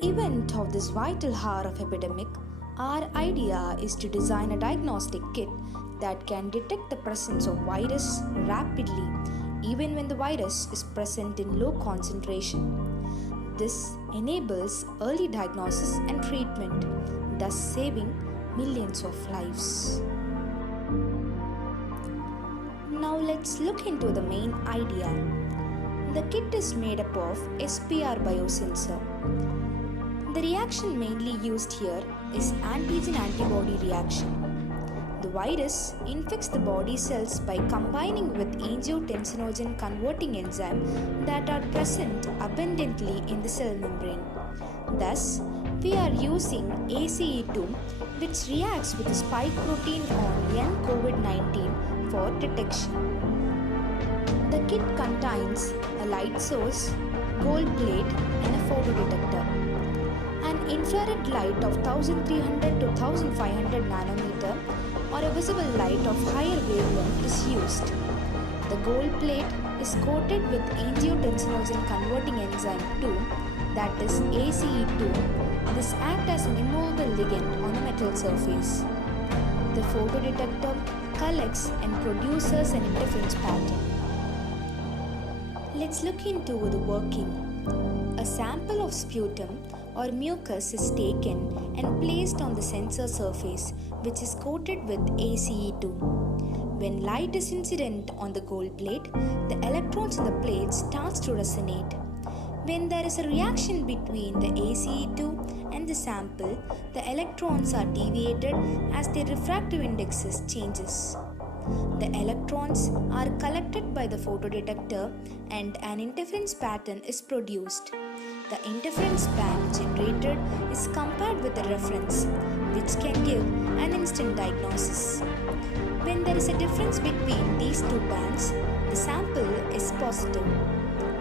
the event of this vital hour of epidemic, our idea is to design a diagnostic kit that can detect the presence of virus rapidly even when the virus is present in low concentration. This enables early diagnosis and treatment, thus saving millions of lives. Now let's look into the main idea. The kit is made up of SPR biosensor. The reaction mainly used here is antigen-antibody reaction. The virus infects the body cells by combining with angiotensinogen converting enzyme that are present abundantly in the cell membrane. Thus, we are using ACE2, which reacts with the spike protein on nCoV-19 for detection. The kit contains a light source, gold plate and a photodetector. An infrared light of 1300 to 1500 nanometer or a visible light of higher wavelength is used. The gold plate is coated with angiotensinogen converting enzyme 2, that is ACE2. This acts as an immovable ligand on a metal surface. The photodetector collects and produces an interference pattern. Let's look into the working. A sample of sputum or mucus is taken and placed on the sensor surface, which is coated with ACE2. When light is incident on the gold plate, the electrons in the plate starts to resonate. When there is a reaction between the ACE2 and the sample, the electrons are deviated as their refractive indexes changes. The electrons are collected by the photodetector and an interference pattern is produced. The interference band generated is compared with the reference, which can give an instant diagnosis. When there is a difference between these two bands, the sample is positive.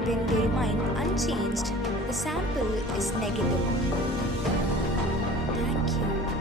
When they remain unchanged, the sample is negative. Thank you.